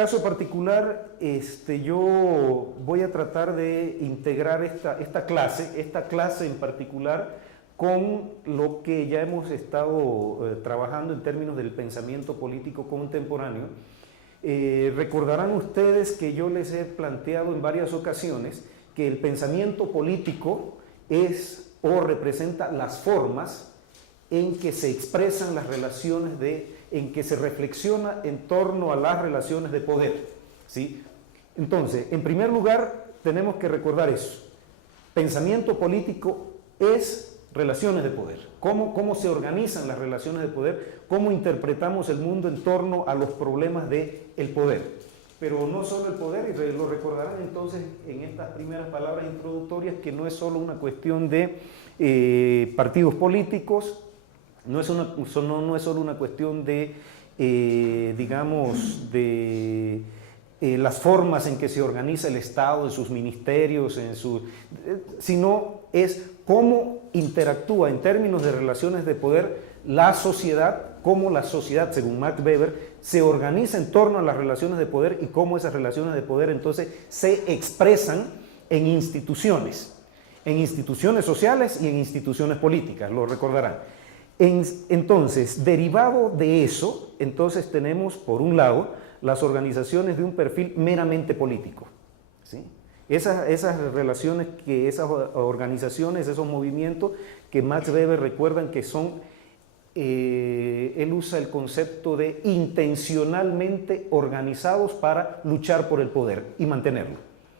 caso particular, yo voy a tratar de integrar esta clase en particular, con lo que ya hemos estado trabajando en términos del pensamiento político contemporáneo. Recordarán ustedes que yo les he planteado en varias ocasiones que el pensamiento político es o representa las formas en que se expresan las relaciones en que se reflexiona en torno a las relaciones de poder, ¿sí? Entonces, en primer lugar, tenemos que recordar eso. Pensamiento político es relaciones de poder. ¿Cómo se organizan las relaciones de poder? ¿Cómo interpretamos el mundo en torno a los problemas del poder? Pero no solo el poder, y lo recordarán entonces en estas primeras palabras introductorias, que no es solo una cuestión de partidos políticos, no es solo una cuestión de, digamos, de las formas en que se organiza el Estado, en sus ministerios, sino es cómo interactúa en términos de relaciones de poder la sociedad, cómo la sociedad, según Max Weber, se organiza en torno a las relaciones de poder y cómo esas relaciones de poder entonces se expresan en instituciones sociales y en instituciones políticas, lo recordarán. Entonces, derivado de eso, entonces tenemos, por un lado, las organizaciones de un perfil meramente político, ¿sí? Esas relaciones, esas organizaciones, esos movimientos que Max Weber recuerdan que son, él usa el concepto de intencionalmente organizados para luchar por el poder y mantenerlo,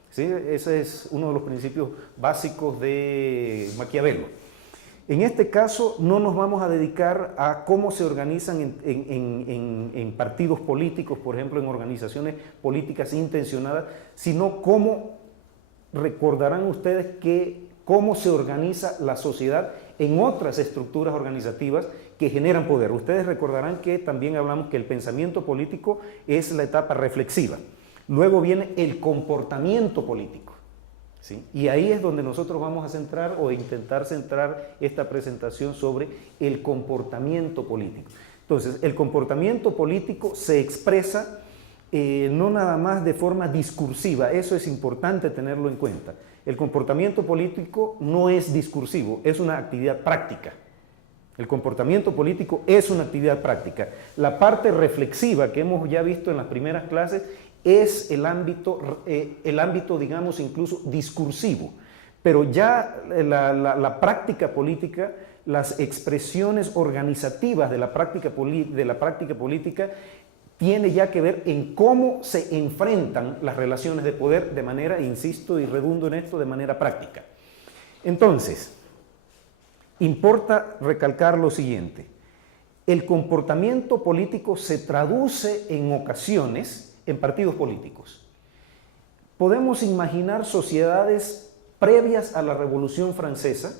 ¿sí? Ese es uno de los principios básicos de Maquiavelo. En este caso no nos vamos a dedicar a cómo se organizan en partidos políticos, por ejemplo, en organizaciones políticas intencionadas, sino cómo recordarán ustedes cómo se organiza la sociedad en otras estructuras organizativas que generan poder. Ustedes recordarán que también hablamos que el pensamiento político es la etapa reflexiva. Luego viene el comportamiento político, ¿sí? Y ahí es donde nosotros vamos a centrar o intentar centrar esta presentación sobre el comportamiento político. Entonces, el comportamiento político se expresa no nada más de forma discursiva, eso es importante tenerlo en cuenta. El comportamiento político no es discursivo, es una actividad práctica. El comportamiento político es una actividad práctica. La parte reflexiva que hemos ya visto en las primeras clases es el ámbito, digamos, incluso discursivo. Pero ya la práctica política, las expresiones organizativas de la práctica política, tiene ya que ver en cómo se enfrentan las relaciones de poder de manera, insisto y redundo en esto, de manera práctica. Entonces, importa recalcar lo siguiente: el comportamiento político se traduce en ocasiones en partidos políticos. Podemos imaginar sociedades previas a la Revolución Francesa,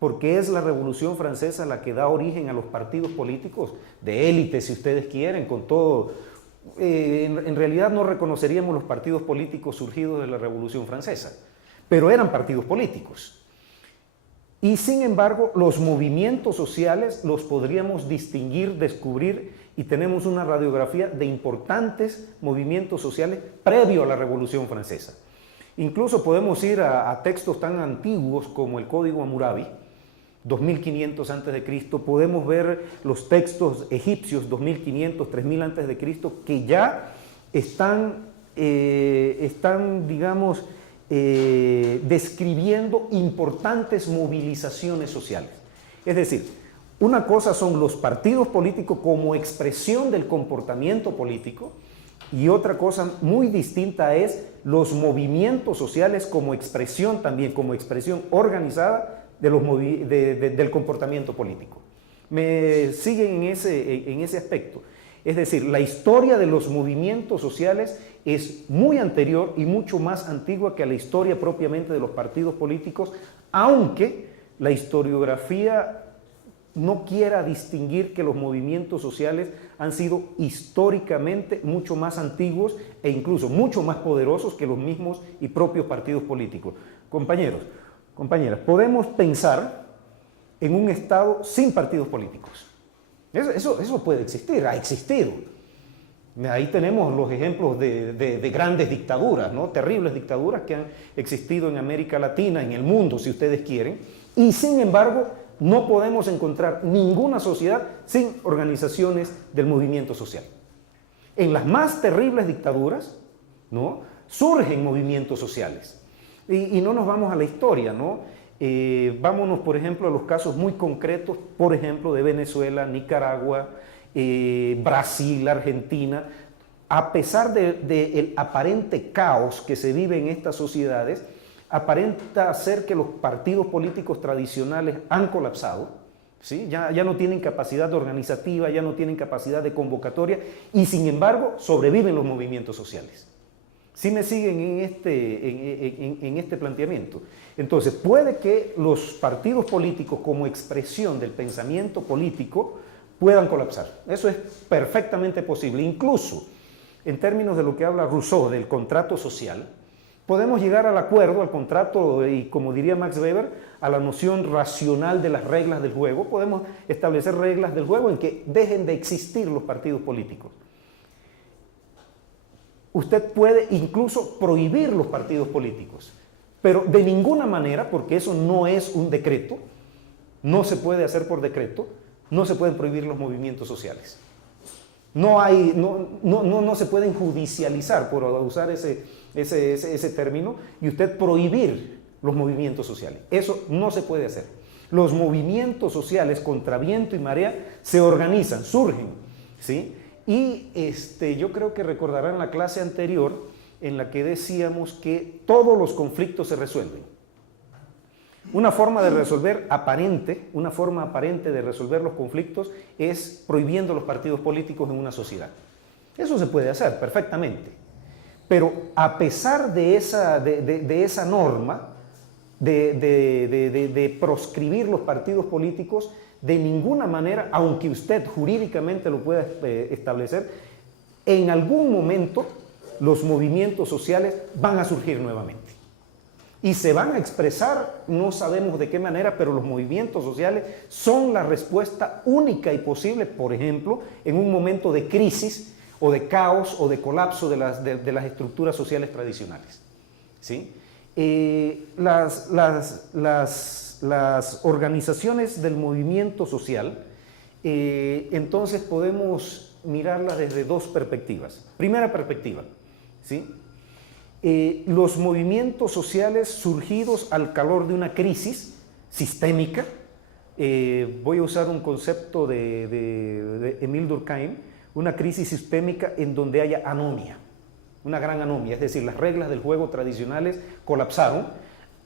porque es la Revolución Francesa la que da origen a los partidos políticos de élite, si ustedes quieren, con todo. En realidad no reconoceríamos los partidos políticos surgidos de la Revolución Francesa, pero eran partidos políticos. Y sin embargo, los movimientos sociales los podríamos distinguir, descubrir, y tenemos una radiografía de importantes movimientos sociales previo a la Revolución Francesa. Incluso podemos ir a textos tan antiguos como el Código Hammurabi, 2500 a.C., podemos ver los textos egipcios, 2500, 3000 a.C., que ya están digamos, describiendo importantes movilizaciones sociales. Es decir, una cosa son los partidos políticos como expresión del comportamiento político, y otra cosa muy distinta es los movimientos sociales como expresión también, como expresión organizada del comportamiento político. ¿Me siguen en ese aspecto? Es decir, la historia de los movimientos sociales es muy anterior y mucho más antigua que la historia propiamente de los partidos políticos, aunque la historiografía no quiera distinguir que los movimientos sociales han sido históricamente mucho más antiguos e incluso mucho más poderosos que los mismos y propios partidos políticos. Compañeros, compañeras, podemos pensar en un Estado sin partidos políticos. Eso puede existir, ha existido. Ahí tenemos los ejemplos de grandes dictaduras, ¿no? Terribles dictaduras que han existido en América Latina, en el mundo, si ustedes quieren, y sin embargo no podemos encontrar ninguna sociedad sin organizaciones del movimiento social. En las más terribles dictaduras, ¿no?, surgen movimientos sociales. Y no nos vamos a la historia, ¿no? Vámonos, por ejemplo, a los casos muy concretos, por ejemplo, de Venezuela, Nicaragua, Brasil, Argentina. A pesar del aparente caos que se vive en estas sociedades, aparenta ser que los partidos políticos tradicionales han colapsado, ¿sí? Ya no tienen capacidad organizativa, ya no tienen capacidad de convocatoria, y sin embargo sobreviven los movimientos sociales. ¿Sí me siguen en este planteamiento? Entonces, puede que los partidos políticos, como expresión del pensamiento político, puedan colapsar. Eso es perfectamente posible. Incluso, en términos de lo que habla Rousseau del contrato social, podemos llegar al acuerdo, al contrato, y como diría Max Weber, a la noción racional de las reglas del juego. Podemos establecer reglas del juego en que dejen de existir los partidos políticos. Usted puede incluso prohibir los partidos políticos, pero de ninguna manera, porque eso no es un decreto, no se puede hacer por decreto, no se pueden prohibir los movimientos sociales. No se pueden judicializar, por usar ese término, y usted prohibir los movimientos sociales. Eso no se puede hacer. Los movimientos sociales contra viento y marea se organizan, surgen, ¿sí? Y yo creo que recordarán la clase anterior en la que decíamos que todos los conflictos se resuelven. Una forma de resolver una forma aparente de resolver los conflictos es prohibiendo los partidos políticos en una sociedad. Eso se puede hacer perfectamente. Pero a pesar de esa norma de proscribir los partidos políticos, de ninguna manera, aunque usted jurídicamente lo pueda establecer, en algún momento los movimientos sociales van a surgir nuevamente. Y se van a expresar, no sabemos de qué manera, pero los movimientos sociales son la respuesta única y posible, por ejemplo, en un momento de crisis o de caos o de colapso de las estructuras sociales tradicionales, ¿sí? Las organizaciones del movimiento social, entonces podemos mirarlas desde dos perspectivas. Primera perspectiva, ¿sí? Los movimientos sociales surgidos al calor de una crisis sistémica, voy a usar un concepto de Émile Durkheim, una crisis sistémica en donde haya anomia, una gran anomia, es decir, las reglas del juego tradicionales colapsaron.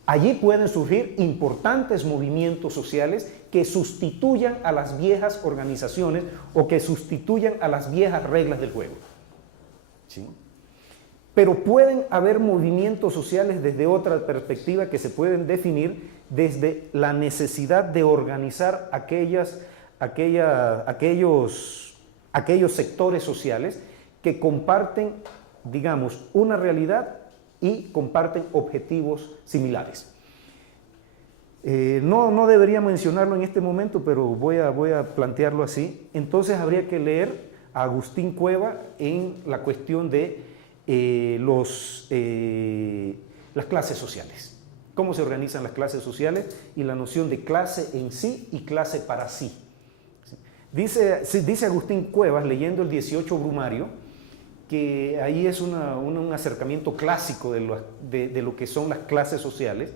Allí pueden surgir importantes movimientos sociales que sustituyan a las viejas organizaciones o que sustituyan a las viejas reglas del juego, ¿sí? Pero pueden haber movimientos sociales desde otra perspectiva que se pueden definir desde la necesidad de organizar aquellos sectores sociales que comparten, digamos, una realidad y comparten objetivos similares. No debería mencionarlo en este momento, pero voy a plantearlo así. Entonces habría que leer a Agustín Cueva en la cuestión de las clases sociales. Cómo se organizan las clases sociales y la noción de clase en sí y clase para sí. Dice Agustín Cuevas, leyendo el 18 Brumario, que ahí es un acercamiento clásico de lo que son las clases sociales,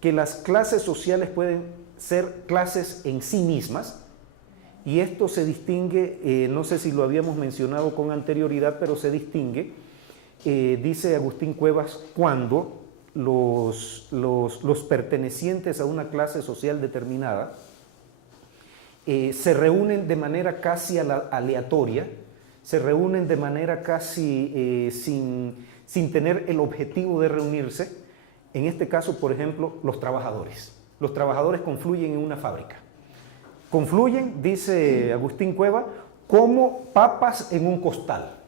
que las clases sociales pueden ser clases en sí mismas, y esto se distingue, no sé si lo habíamos mencionado con anterioridad, pero se distingue, dice Agustín Cuevas, cuando los pertenecientes a una clase social determinada se reúnen de manera casi aleatoria, se reúnen de manera casi sin tener el objetivo de reunirse. En este caso, por ejemplo, los trabajadores. Los trabajadores confluyen en una fábrica. Confluyen, dice Agustín Cueva, como papas en un costal,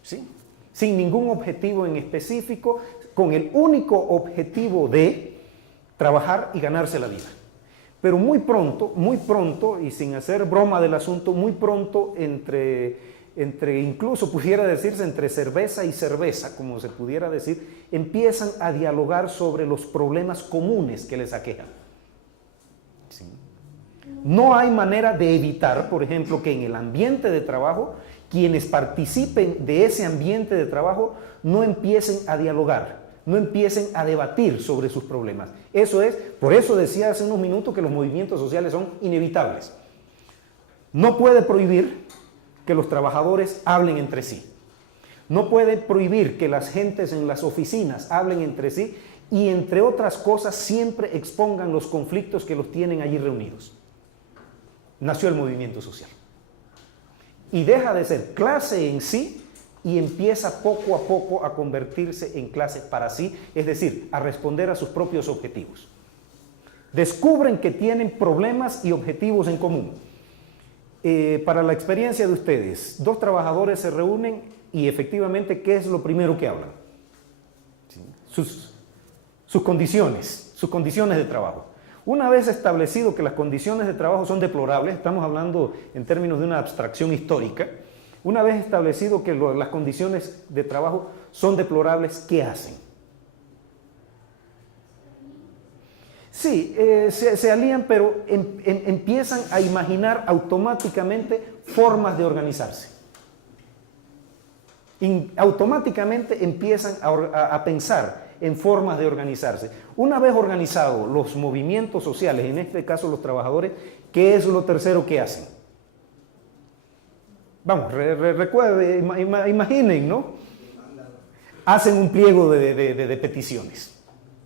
¿sí? Sin ningún objetivo en específico, con el único objetivo de trabajar y ganarse la vida. Pero muy pronto, y sin hacer broma del asunto, muy pronto entre incluso pudiera decirse entre cerveza y cerveza, como se pudiera decir, empiezan a dialogar sobre los problemas comunes que les aquejan. ¿Sí? No hay manera de evitar, por ejemplo, que en el ambiente de trabajo, quienes participen de ese ambiente de trabajo no empiecen a dialogar, no empiecen a debatir sobre sus problemas. Por eso decía hace unos minutos que los movimientos sociales son inevitables. No puede prohibir que los trabajadores hablen entre sí. No puede prohibir que las gentes en las oficinas hablen entre sí y, entre otras cosas, siempre expongan los conflictos que los tienen allí reunidos. Nació el movimiento social. Y deja de ser clase en sí y empieza poco a poco a convertirse en clase para sí, es decir, a responder a sus propios objetivos. Descubren que tienen problemas y objetivos en común. Para la experiencia de ustedes, dos trabajadores se reúnen y efectivamente, ¿qué es lo primero que hablan? Sus condiciones de trabajo. Una vez establecido que las condiciones de trabajo son deplorables, estamos hablando en términos de una abstracción histórica, una vez establecido que las condiciones de trabajo son deplorables, ¿qué hacen? Sí, se alían, pero empiezan a imaginar automáticamente formas de organizarse. Automáticamente empiezan a pensar en formas de organizarse. Una vez organizados los movimientos sociales, en este caso los trabajadores, ¿qué es lo tercero que hacen? Vamos, recuerden, imaginen, ¿no? Hacen un pliego de peticiones,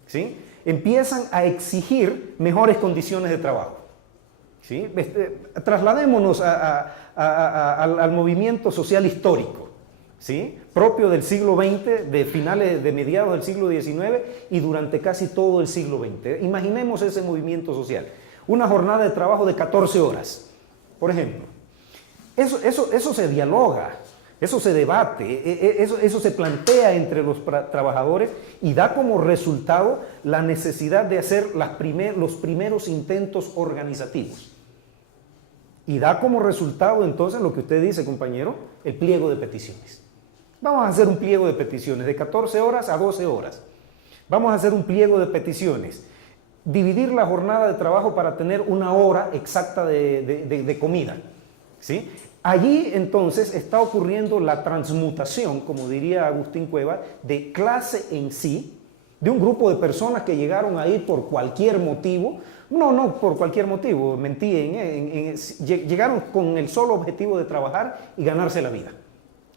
¿sí? Empiezan a exigir mejores condiciones de trabajo, ¿sí? Trasladémonos al movimiento social histórico, ¿sí? Propio del siglo XX, de mediados del siglo XIX y durante casi todo el siglo XX. Imaginemos ese movimiento social. Una jornada de trabajo de 14 horas, por ejemplo. Eso se dialoga, eso se debate, eso se plantea entre los trabajadores y da como resultado la necesidad de hacer los primeros intentos organizativos. Y da como resultado entonces lo que usted dice, compañero, el pliego de peticiones. Vamos a hacer un pliego de peticiones de 14 horas a 12 horas. Vamos a hacer un pliego de peticiones. Dividir la jornada de trabajo para tener una hora exacta de comida, ¿sí? Allí entonces está ocurriendo la transmutación, como diría Agustín Cueva, de clase en sí, de un grupo de personas que llegaron ahí por cualquier motivo. No por cualquier motivo, mentí, llegaron con el solo objetivo de trabajar y ganarse la vida.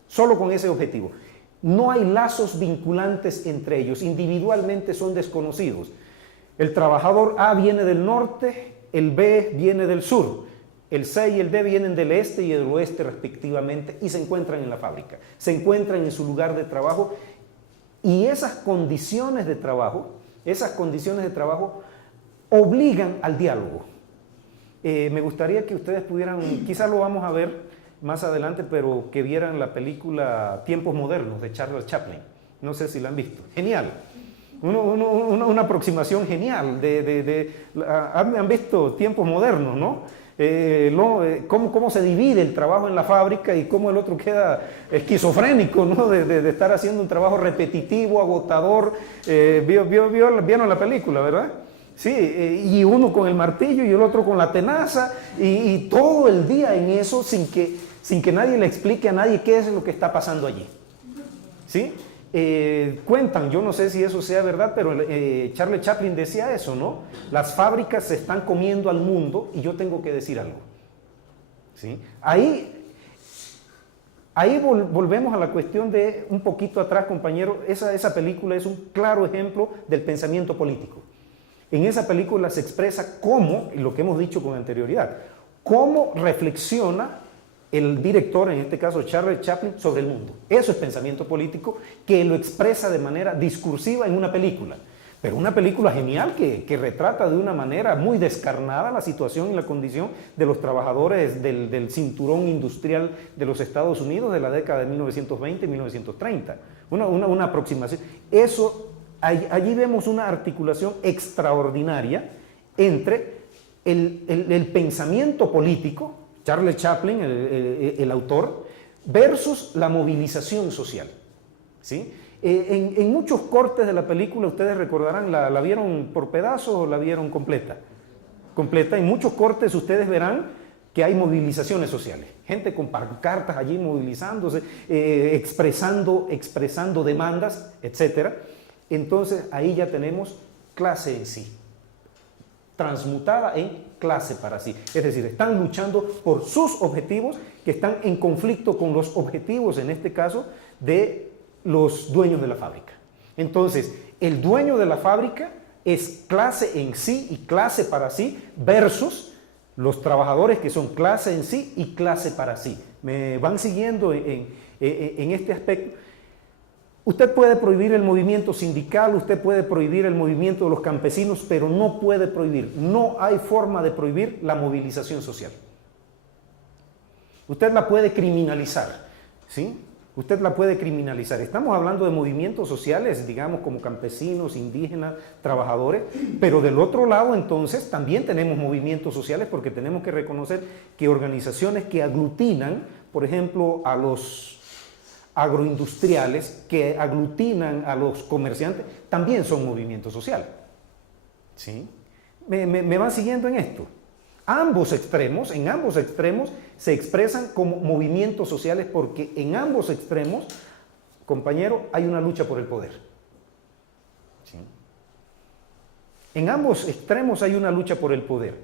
Solo con ese objetivo. No hay lazos vinculantes entre ellos, individualmente son desconocidos. El trabajador A viene del norte, el B viene del sur, el C y el D vienen del este y del oeste respectivamente y se encuentran en la fábrica, se encuentran en su lugar de trabajo y esas condiciones de trabajo obligan al diálogo. Me gustaría que ustedes pudieran, quizás lo vamos a ver más adelante, pero que vieran la película Tiempos Modernos de Charles Chaplin. No sé si la han visto. Genial. Una aproximación genial. Han visto Tiempos Modernos, ¿no? Cómo se divide el trabajo en la fábrica y cómo el otro queda esquizofrénico, ¿no? de estar haciendo un trabajo repetitivo, agotador. Vieron la película, ¿verdad? Sí, y uno con el martillo y el otro con la tenaza y todo el día en eso sin que nadie le explique a nadie qué es lo que está pasando allí. ¿Sí? Cuentan, yo no sé si eso sea verdad, pero Charles Chaplin decía eso, ¿no? Las fábricas se están comiendo al mundo y yo tengo que decir algo. ¿Sí? Ahí volvemos a la cuestión de un poquito atrás, compañero. Esa película es un claro ejemplo del pensamiento político. En esa película se expresa cómo, lo que hemos dicho con anterioridad, cómo reflexiona el director, en este caso Charles Chaplin, sobre el mundo. Eso es pensamiento político que lo expresa de manera discursiva en una película. Pero una película genial que retrata de una manera muy descarnada la situación y la condición de los trabajadores del cinturón industrial de los Estados Unidos de la década de 1920 y 1930. Una aproximación. Allí vemos una articulación extraordinaria entre el pensamiento político, Charles Chaplin, el autor, versus la movilización social, ¿sí? En muchos cortes de la película, ustedes recordarán, ¿la vieron por pedazos o la vieron completa? Completa. En muchos cortes ustedes verán que hay movilizaciones sociales, gente con pancartas allí movilizándose, expresando demandas, etc. Entonces ahí ya tenemos clase en sí, transmutada en clase para sí. Es decir, están luchando por sus objetivos que están en conflicto con los objetivos, en este caso, de los dueños de la fábrica. Entonces, el dueño de la fábrica es clase en sí y clase para sí versus los trabajadores que son clase en sí y clase para sí. ¿Me van siguiendo en este aspecto? Usted puede prohibir el movimiento sindical, usted puede prohibir el movimiento de los campesinos, pero no puede prohibir, no hay forma de prohibir la movilización social. Usted la puede criminalizar, ¿sí? Usted la puede criminalizar. Estamos hablando de movimientos sociales, digamos, como campesinos, indígenas, trabajadores, pero del otro lado, entonces, también tenemos movimientos sociales porque tenemos que reconocer que organizaciones que aglutinan, por ejemplo, a los agroindustriales, que aglutinan a los comerciantes, también son movimientos sociales. ¿Sí? ¿Me van siguiendo en esto? En ambos extremos se expresan como movimientos sociales porque en ambos extremos, compañero, hay una lucha por el poder. ¿Sí? En ambos extremos hay una lucha por el poder.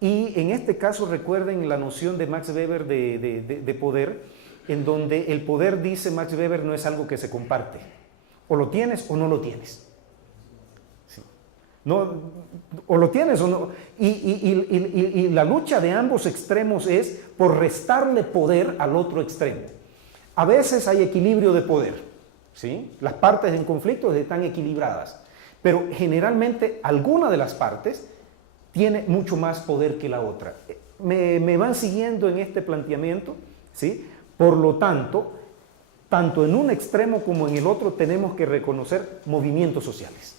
Y en este caso recuerden la noción de Max Weber de poder, en donde el poder, dice Max Weber, no es algo que se comparte. O lo tienes o no lo tienes. No, o lo tienes o no. Y la lucha de ambos extremos es por restarle poder al otro extremo. A veces hay equilibrio de poder, ¿sí? Las partes en conflicto están equilibradas, pero generalmente alguna de las partes tiene mucho más poder que la otra. ¿Me van siguiendo en este planteamiento? ¿Sí? Por lo tanto, tanto en un extremo como en el otro tenemos que reconocer movimientos sociales.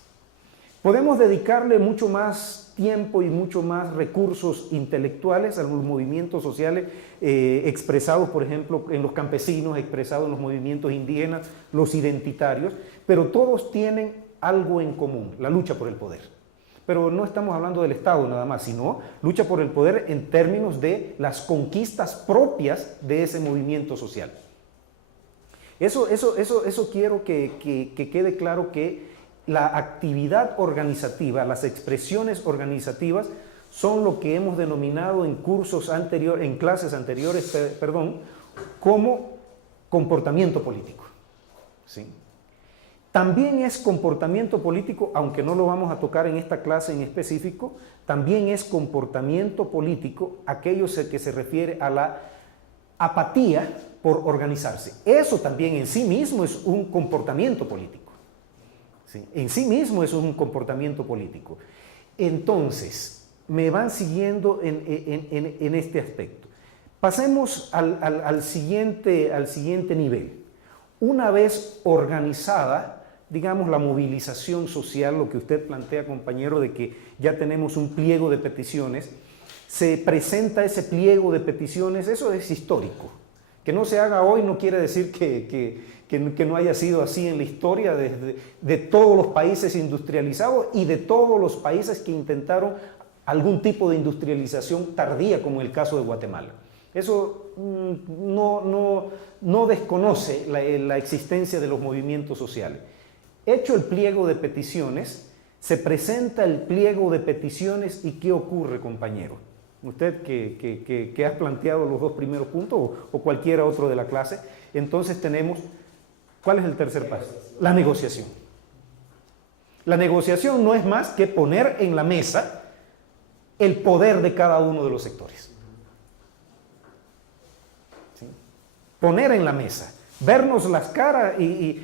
Podemos dedicarle mucho más tiempo y mucho más recursos intelectuales a los movimientos sociales expresados, por ejemplo, en los campesinos, expresados en los movimientos indígenas, los identitarios, pero todos tienen algo en común, la lucha por el poder. Pero no estamos hablando del Estado nada más, sino lucha por el poder en términos de las conquistas propias de ese movimiento social. Eso quiero que quede claro que la actividad organizativa, las expresiones organizativas son lo que hemos denominado en clases anteriores, como comportamiento político. ¿Sí? También es comportamiento político, aunque no lo vamos a tocar en esta clase en específico, también es comportamiento político aquello que se refiere a la apatía por organizarse. Eso también en sí mismo es un comportamiento político. ¿Sí? En sí mismo es un comportamiento político. Entonces, me van siguiendo en este aspecto. Pasemos al siguiente nivel. Una vez organizada, digamos, la movilización social, lo que usted plantea, compañero, de que ya tenemos un pliego de peticiones, se presenta ese pliego de peticiones, eso es histórico. Que no se haga hoy no quiere decir que no haya sido así en la historia de todos los países industrializados y de todos los países que intentaron algún tipo de industrialización tardía, como el caso de Guatemala. Eso no desconoce la existencia de los movimientos sociales. Hecho el pliego de peticiones, se presenta el pliego de peticiones y ¿qué ocurre, compañero? Usted que ha planteado los dos primeros puntos o cualquiera otro de la clase, entonces tenemos, ¿cuál es el tercer paso? La negociación. La negociación no es más que poner en la mesa el poder de cada uno de los sectores. ¿Sí? Poner en la mesa, vernos las caras y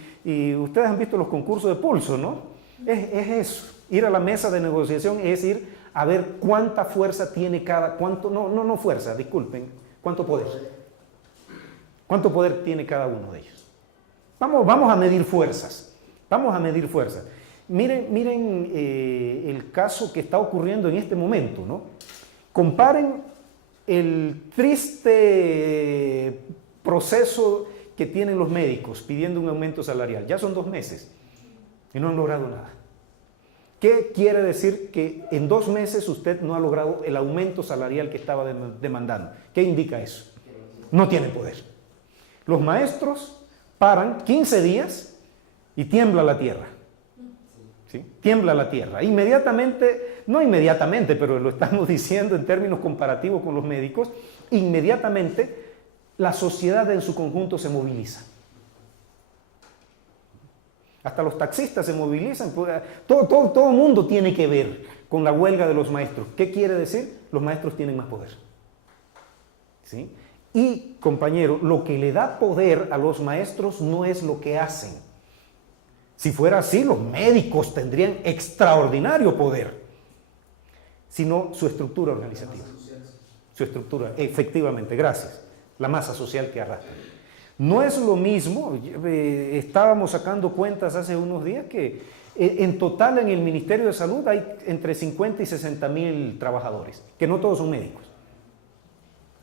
ustedes han visto los concursos de pulso, ¿no? Es eso, ir a la mesa de negociación es ir a ver cuánta fuerza tiene no fuerza, disculpen, cuánto poder. ¿Cuánto poder tiene cada uno de ellos? Vamos a medir fuerzas, Miren el caso que está ocurriendo en este momento, ¿no? Comparen el triste proceso que tienen los médicos pidiendo un aumento salarial. Ya son 2 meses y no han logrado nada. ¿Qué quiere decir? Que en 2 meses usted no ha logrado el aumento salarial que estaba demandando. ¿Qué indica eso? No tiene poder. Los maestros paran 15 días y tiembla la tierra. ¿Sí? Tiembla la tierra. Inmediatamente, no inmediatamente, pero lo estamos diciendo en términos comparativos con los médicos, inmediatamente la sociedad en su conjunto se moviliza. Hasta los taxistas se movilizan. Todo el mundo tiene que ver con la huelga de los maestros. ¿Qué quiere decir? Los maestros tienen más poder. ¿Sí? Y, compañero, lo que le da poder a los maestros no es lo que hacen. Si fuera así, los médicos tendrían extraordinario poder, sino su estructura organizativa. Su estructura, efectivamente, gracias. La masa social que arrastra. No es lo mismo, estábamos sacando cuentas hace unos días que en total en el Ministerio de Salud hay entre 50 y 60 mil trabajadores, que no todos son médicos.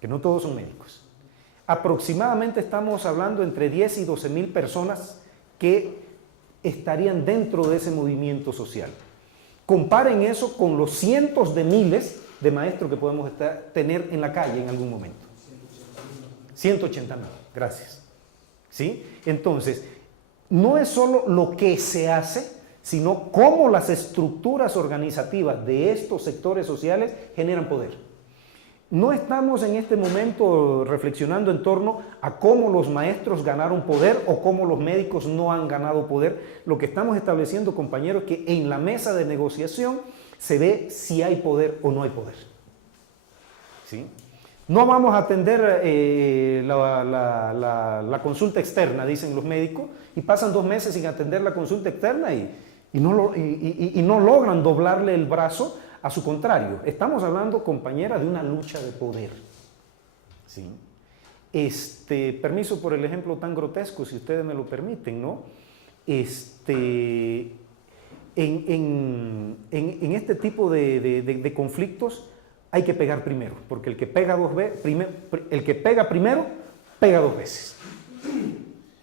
Que no todos son médicos. Aproximadamente estamos hablando entre 10 y 12 mil personas que estarían dentro de ese movimiento social. Comparen eso con los cientos de miles de maestros que podemos tener en la calle en algún momento. 180.000, gracias. ¿Sí? Entonces, no es solo lo que se hace, sino cómo las estructuras organizativas de estos sectores sociales generan poder. No estamos en este momento reflexionando en torno a cómo los maestros ganaron poder o cómo los médicos no han ganado poder. Lo que estamos estableciendo, compañeros, es que en la mesa de negociación se ve si hay poder o no hay poder. ¿Sí? No vamos a atender la consulta externa, dicen los médicos, y pasan 2 meses sin atender la consulta externa y no logran doblarle el brazo a su contrario. Estamos hablando, compañera, de una lucha de poder. ¿Sí? Permiso por el ejemplo tan grotesco, si ustedes me lo permiten, ¿no? En este tipo de conflictos hay que pegar primero, porque el que pega primero, pega 2 veces.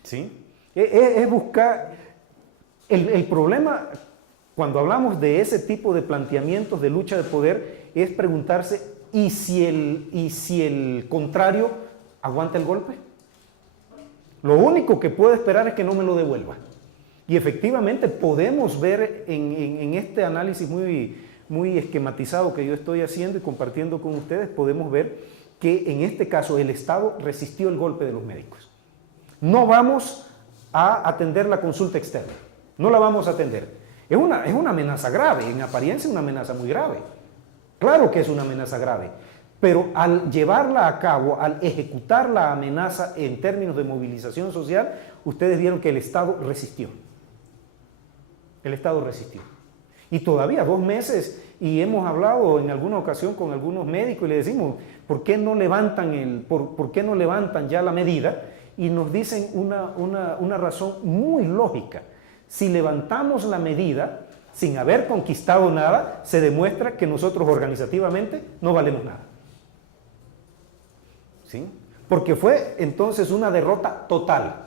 ¿Sí? Es buscar el problema. Cuando hablamos de ese tipo de planteamientos de lucha de poder, es preguntarse, ¿y si el contrario aguanta el golpe? Lo único que puedo esperar es que no me lo devuelva. Y efectivamente podemos ver en este análisis muy esquematizado que yo estoy haciendo y compartiendo con ustedes, podemos ver que en este caso el Estado resistió el golpe de los médicos. No vamos a atender la consulta externa, no la vamos a atender. Es una amenaza grave, en apariencia una amenaza muy grave. Claro que es una amenaza grave, pero al llevarla a cabo, al ejecutar la amenaza en términos de movilización social, ustedes vieron que el Estado resistió. El Estado resistió. Y todavía 2 meses, y hemos hablado en alguna ocasión con algunos médicos y le decimos, ¿por qué no levantan ya la medida? Y nos dicen una razón muy lógica. Si levantamos la medida sin haber conquistado nada, se demuestra que nosotros organizativamente no valemos nada. ¿Sí? Porque fue entonces una derrota total.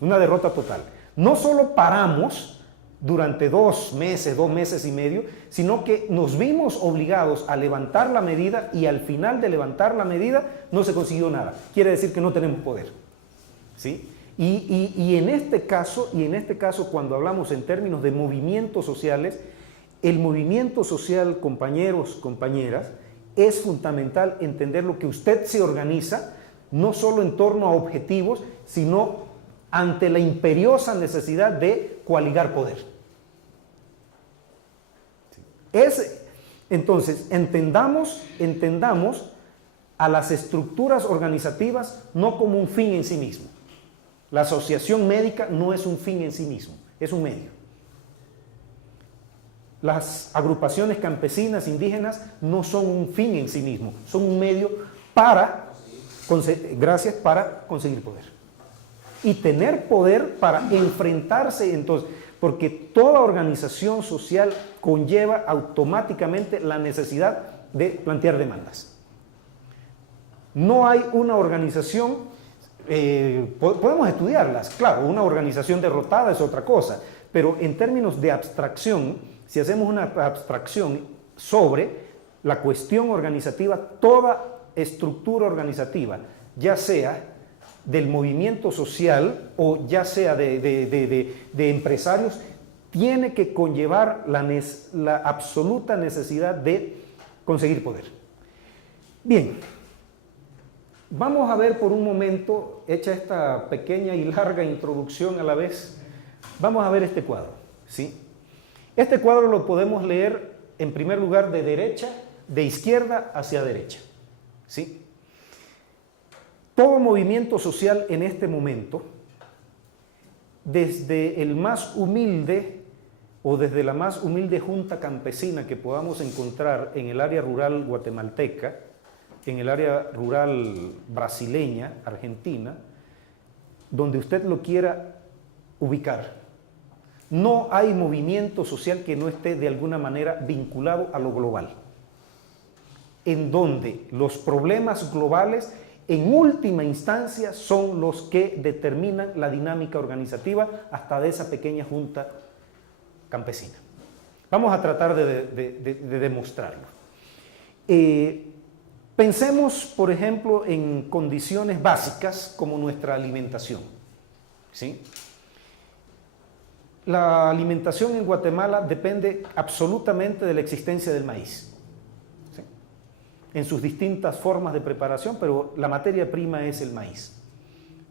Una derrota total. No solo paramos durante 2 meses, 2 meses y medio, sino que nos vimos obligados a levantar la medida y al final de levantar la medida no se consiguió nada. Quiere decir que no tenemos poder. ¿Sí? Y en este caso, cuando hablamos en términos de movimientos sociales, el movimiento social, compañeros, compañeras, es fundamental entender lo que usted se organiza, no solo en torno a objetivos, sino ante la imperiosa necesidad de coaligar poder. Entonces, entendamos a las estructuras organizativas no como un fin en sí mismo. La asociación médica no es un fin en sí mismo, es un medio. Las agrupaciones campesinas, indígenas, no son un fin en sí mismo, son un medio para conseguir poder. Y tener poder para enfrentarse, entonces, porque toda organización social conlleva automáticamente la necesidad de plantear demandas. No hay una organización Podemos estudiarlas, claro, una organización derrotada es otra cosa, pero en términos de abstracción, si hacemos una abstracción sobre la cuestión organizativa, toda estructura organizativa, ya sea del movimiento social o ya sea de empresarios, tiene que conllevar la absoluta necesidad de conseguir poder. Bien, vamos a ver por un momento, hecha esta pequeña y larga introducción a la vez, vamos a ver este cuadro, ¿sí? Este cuadro lo podemos leer en primer lugar de izquierda hacia derecha, ¿sí? Todo movimiento social en este momento, desde el más humilde o desde la más humilde junta campesina que podamos encontrar en el área rural guatemalteca, en el área rural brasileña, argentina, donde usted lo quiera ubicar, no hay movimiento social que no esté de alguna manera vinculado a lo global, en donde los problemas globales en última instancia son los que determinan la dinámica organizativa hasta de esa pequeña junta campesina. Vamos a tratar de demostrarlo. Pensemos, por ejemplo, en condiciones básicas como nuestra alimentación, ¿sí? La alimentación en Guatemala depende absolutamente de la existencia del maíz, ¿sí? En sus distintas formas de preparación, pero la materia prima es el maíz,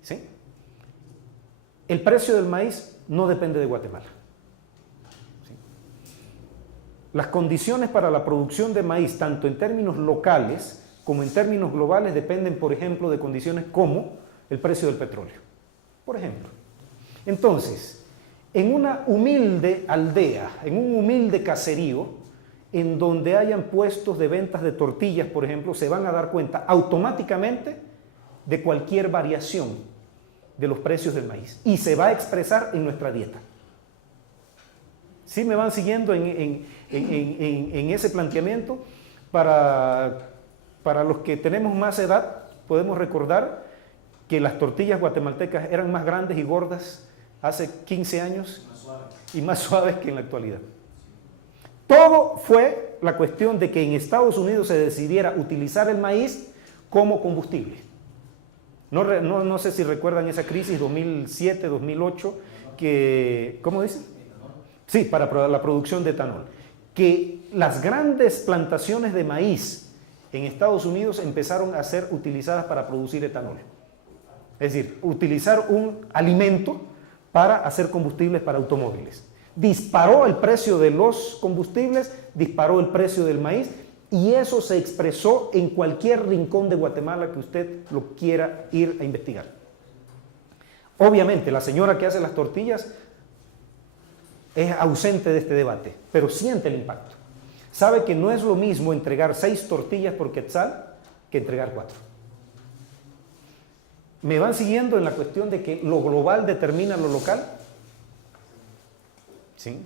¿sí? El precio del maíz no depende de Guatemala, ¿sí? Las condiciones para la producción de maíz, tanto en términos locales como en términos globales, dependen, por ejemplo, de condiciones como el precio del petróleo, por ejemplo. Entonces, en una humilde aldea, en un humilde caserío, en donde hayan puestos de ventas de tortillas, por ejemplo, se van a dar cuenta automáticamente de cualquier variación de los precios del maíz y se va a expresar en nuestra dieta. ¿Sí me van siguiendo en ese planteamiento? Para los que tenemos más edad, podemos recordar que las tortillas guatemaltecas eran más grandes y gordas hace 15 años y más suaves que en la actualidad. Todo fue la cuestión de que en Estados Unidos se decidiera utilizar el maíz como combustible. No sé si recuerdan esa crisis 2007, 2008, que, ¿cómo dicen? Sí, para la producción de etanol. Que las grandes plantaciones de maíz en Estados Unidos empezaron a ser utilizadas para producir etanol. Es decir, utilizar un alimento para hacer combustibles para automóviles. Disparó el precio de los combustibles, disparó el precio del maíz y eso se expresó en cualquier rincón de Guatemala que usted lo quiera ir a investigar. Obviamente, la señora que hace las tortillas es ausente de este debate, pero siente el impacto. Sabe que no es lo mismo entregar 6 tortillas por quetzal que entregar 4. ¿Me van siguiendo en la cuestión de que lo global determina lo local? ¿Sí?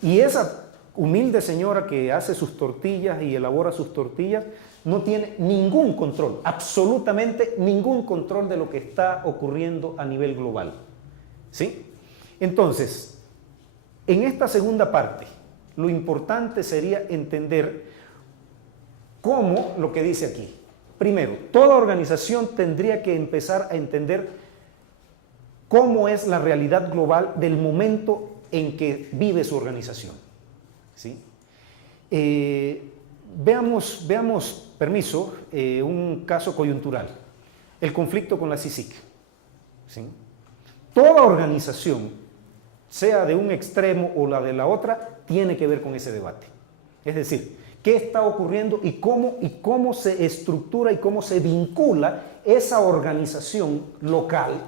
Y esa humilde señora que hace sus tortillas y elabora sus tortillas no tiene ningún control, absolutamente ningún control de lo que está ocurriendo a nivel global. ¿Sí? Entonces, en esta segunda parte, lo importante sería entender cómo, lo que dice aquí. Primero, toda organización tendría que empezar a entender cómo es la realidad global del momento en que vive su organización. ¿Sí? Veamos, permiso, un caso coyuntural, el conflicto con la CICIG. ¿Sí? Toda organización, sea de un extremo o la de la otra, tiene que ver con ese debate. Es decir, ¿qué está ocurriendo y cómo se estructura y cómo se vincula esa organización local,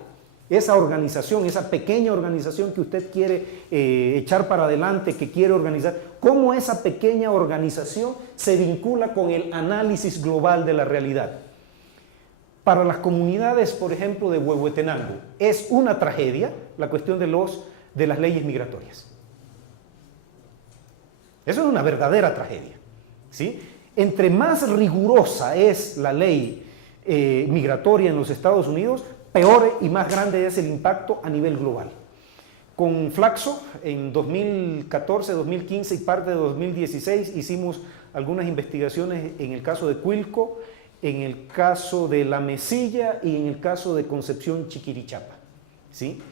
esa organización, esa pequeña organización que usted quiere echar para adelante, que quiere organizar, cómo esa pequeña organización se vincula con el análisis global de la realidad? Para las comunidades, por ejemplo, de Huehuetenango, es una tragedia la cuestión de las leyes migratorias. Eso es una verdadera tragedia, ¿sí? Entre más rigurosa es la ley migratoria en los Estados Unidos, peor y más grande es el impacto a nivel global. Con Flaxo, en 2014, 2015 y parte de 2016 hicimos algunas investigaciones en el caso de Cuilco, en el caso de La Mesilla y en el caso de Concepción Chiquirichapa, ¿sí?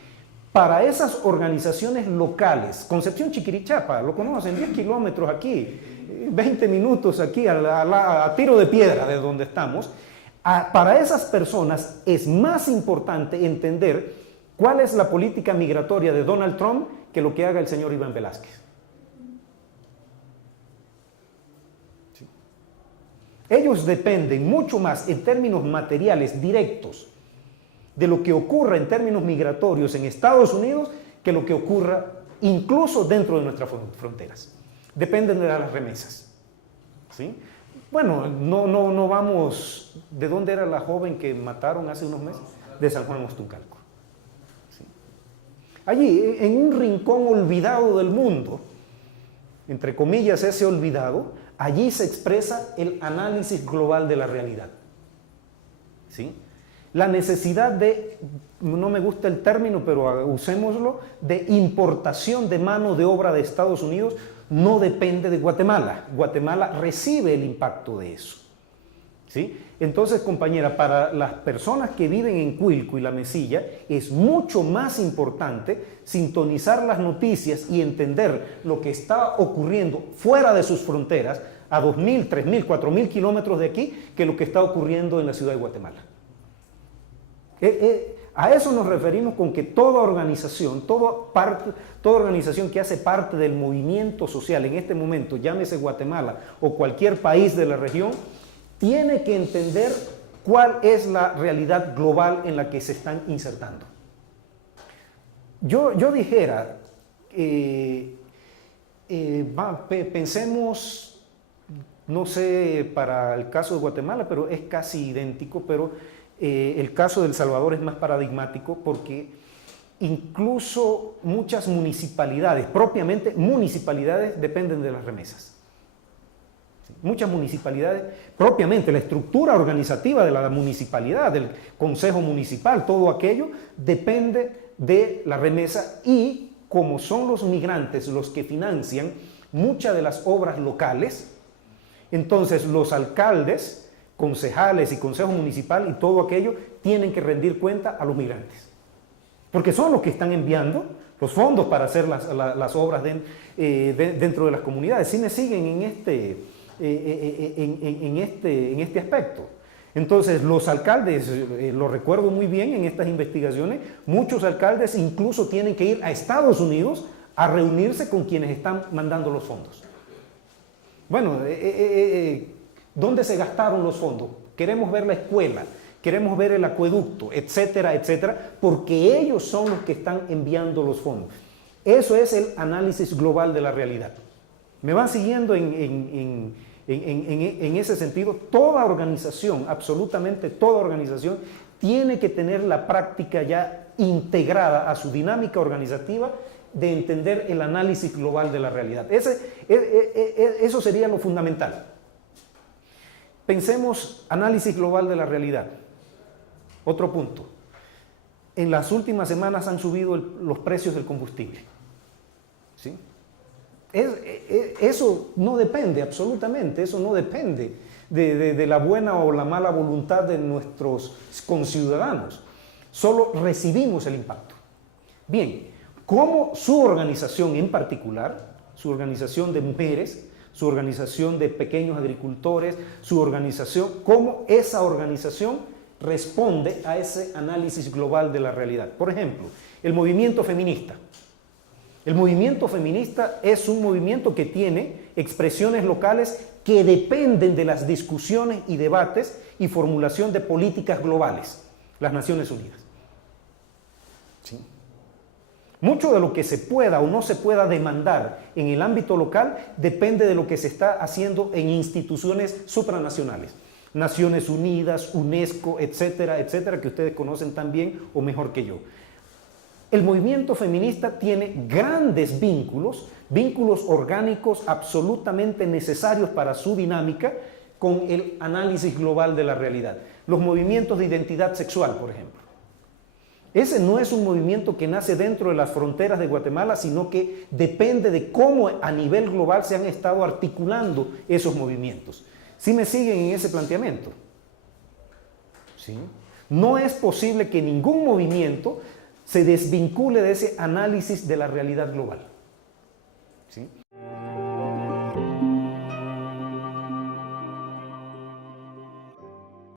Para esas organizaciones locales, Concepción Chiquirichapa, lo conocen, 10 kilómetros aquí, 20 minutos aquí a tiro de piedra de donde estamos, para esas personas es más importante entender cuál es la política migratoria de Donald Trump que lo que haga el señor Iván Velázquez. ¿Sí? Ellos dependen mucho más en términos materiales directos de lo que ocurra en términos migratorios en Estados Unidos que lo que ocurra incluso dentro de nuestras fronteras. Dependen de las remesas. ¿Sí? Bueno, no vamos... ¿De dónde era la joven que mataron hace unos meses? De San Juan Ostuncalco. ¿Sí? Allí, en un rincón olvidado del mundo, entre comillas ese olvidado, allí se expresa el análisis global de la realidad. ¿Sí? La necesidad de, no me gusta el término, pero usémoslo, de importación de mano de obra de Estados Unidos no depende de Guatemala. Guatemala recibe el impacto de eso. ¿Sí? Entonces, compañera, para las personas que viven en Cuilco y La Mesilla, es mucho más importante sintonizar las noticias y entender lo que está ocurriendo fuera de sus fronteras, a 2.000, 3.000, 4.000 kilómetros de aquí, que lo que está ocurriendo en la ciudad de Guatemala. A eso nos referimos con que toda organización que hace parte del movimiento social en este momento, llámese Guatemala o cualquier país de la región, tiene que entender cuál es la realidad global en la que se están insertando. Yo dijera, pensemos, no sé para el caso de Guatemala, pero es casi idéntico, pero el caso de El Salvador es más paradigmático porque incluso muchas municipalidades, propiamente municipalidades, dependen de las remesas. Muchas municipalidades, propiamente la estructura organizativa de la municipalidad, del consejo municipal, todo aquello depende de la remesa y como son los migrantes los que financian muchas de las obras locales, entonces los alcaldes, concejales y consejo municipal y todo aquello tienen que rendir cuenta a los migrantes. Porque son los que están enviando los fondos para hacer las obras dentro de las comunidades. Sí me siguen en este aspecto. Entonces, los alcaldes, lo recuerdo muy bien en estas investigaciones, muchos alcaldes incluso tienen que ir a Estados Unidos a reunirse con quienes están mandando los fondos. Bueno, ¿dónde se gastaron los fondos? Queremos ver la escuela, queremos ver el acueducto, etcétera, etcétera, porque ellos son los que están enviando los fondos. Eso es el análisis global de la realidad. ¿Me van siguiendo en ese sentido? Toda organización, absolutamente toda organización, tiene que tener la práctica ya integrada a su dinámica organizativa de entender el análisis global de la realidad. Eso sería lo fundamental. Pensemos análisis global de la realidad. Otro punto. En las últimas semanas han subido los precios del combustible. ¿Sí? Eso no depende, absolutamente, eso no depende de la buena o la mala voluntad de nuestros conciudadanos. Solo recibimos el impacto. Bien, ¿cómo su organización en particular, su organización de mujeres, su organización de pequeños agricultores, su organización, cómo esa organización responde a ese análisis global de la realidad? Por ejemplo, el movimiento feminista. El movimiento feminista es un movimiento que tiene expresiones locales que dependen de las discusiones y debates y formulación de políticas globales, las Naciones Unidas. ¿Sí? Mucho de lo que se pueda o no se pueda demandar en el ámbito local depende de lo que se está haciendo en instituciones supranacionales. Naciones Unidas, UNESCO, etcétera, etcétera, que ustedes conocen tan bien o mejor que yo. El movimiento feminista tiene grandes vínculos orgánicos absolutamente necesarios para su dinámica con el análisis global de la realidad. Los movimientos de identidad sexual, por ejemplo. Ese no es un movimiento que nace dentro de las fronteras de Guatemala, sino que depende de cómo a nivel global se han estado articulando esos movimientos. ¿Sí me siguen en ese planteamiento? ¿Sí? No es posible que ningún movimiento se desvincule de ese análisis de la realidad global. ¿Sí?